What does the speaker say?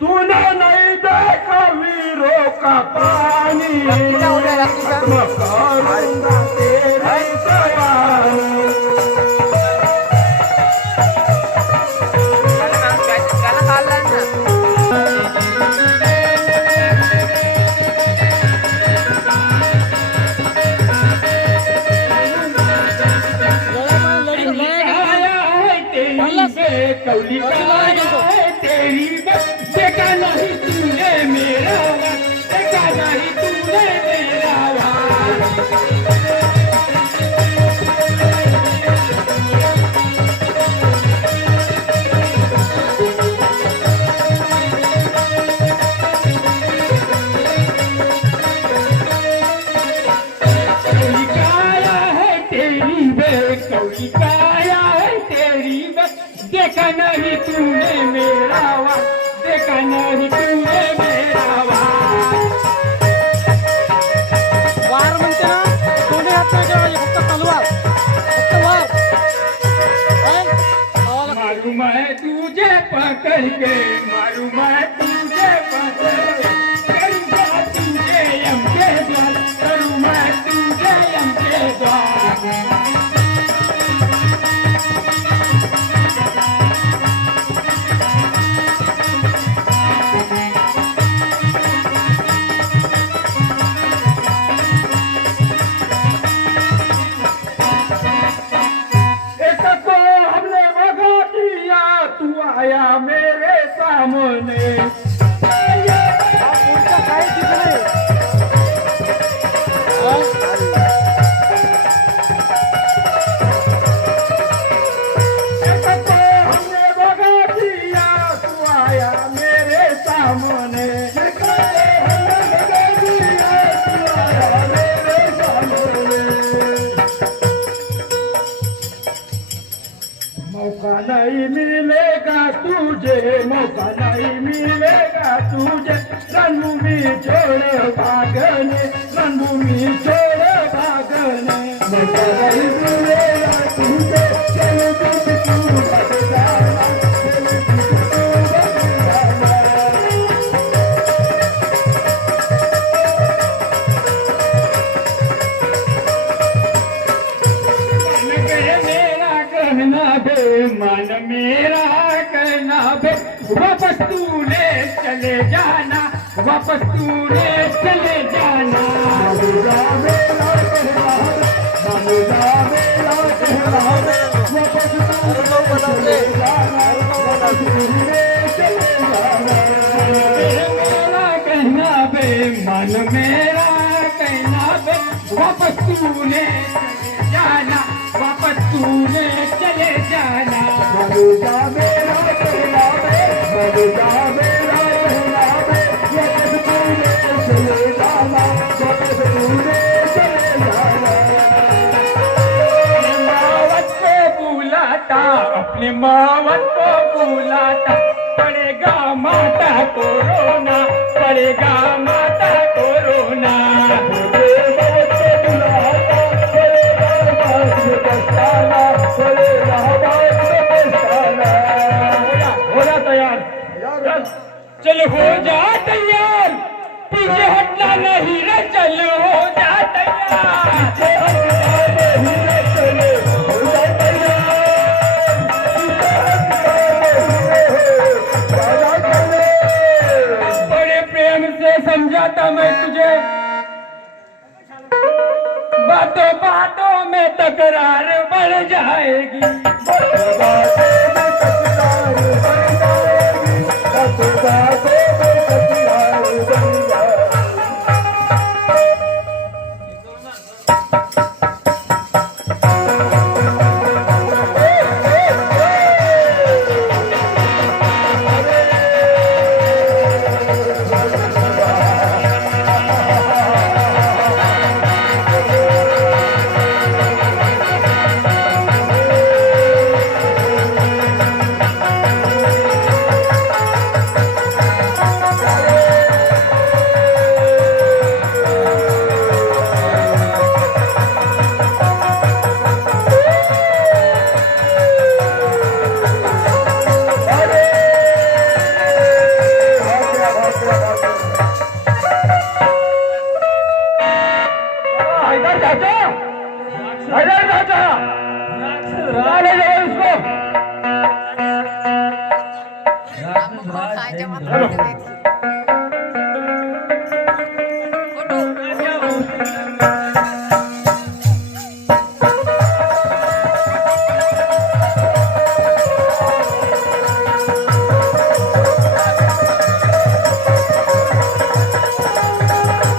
तूने नहीं देखा वीरों का पानी करूंगा तेरी जवानी कौली तेरी देखा नहीं तूने मेरा देखा नहीं तूने मेरा कौली काया है तेरी बे कौली काया है तेरी बे देखा नहीं तूने मेरा वा देखा नहीं तूने मेरा वार म्हणते ना कोणी हात नाही ठेवायचे फक्त तलवार फक्त वार मारू मैं तुझे पकड़ के मारू मैं तुझे पकड़ के करूँगा तुझे यम के द्वार करूँ मैं तुझे यम के द्वार आया मेरे सामने पुढचा काही दिसत हमने भगा दिया तू आया मेरे सामने मौका नहीं मिलेगा तुझे मौका नहीं मिलेगा तुझे रणभूमि छोड़ भागने रणभूमि छोड़ भागने मौका नहीं मिलेगा तुझे मन मेरा कहना बे वापस तूने चले जाना वापस तूने चले जाना मेरा मेरा कहना मेरा मेरा कहना वापस तूने चले जाना वापस तूने चले जाना मेरा कहना बे मन मेरा कहना बे वापस तूने चले जाना वापस तूने चले जाना मनुजा मेरा कहना बे मनुजा मेरा कहना बे वापस तूने चले जाना वापस तूने चले जाना मावत को बुलाता अपने मावत को बुलाता पड़ेगा माता को रोना पड़ेगा माता को रोना चल हो जा तैयार पीछे हटना नहीं रे चल हो जा बड़े प्रेम से समझाता मैं तुझे बातों बातों में तकरार बढ़ जाएगी बातों बातों में तकरार बढ़ जाएगी बातों बातों में तकरार बढ़ जाएगी डाले जाओ इसको हमको खाए जमा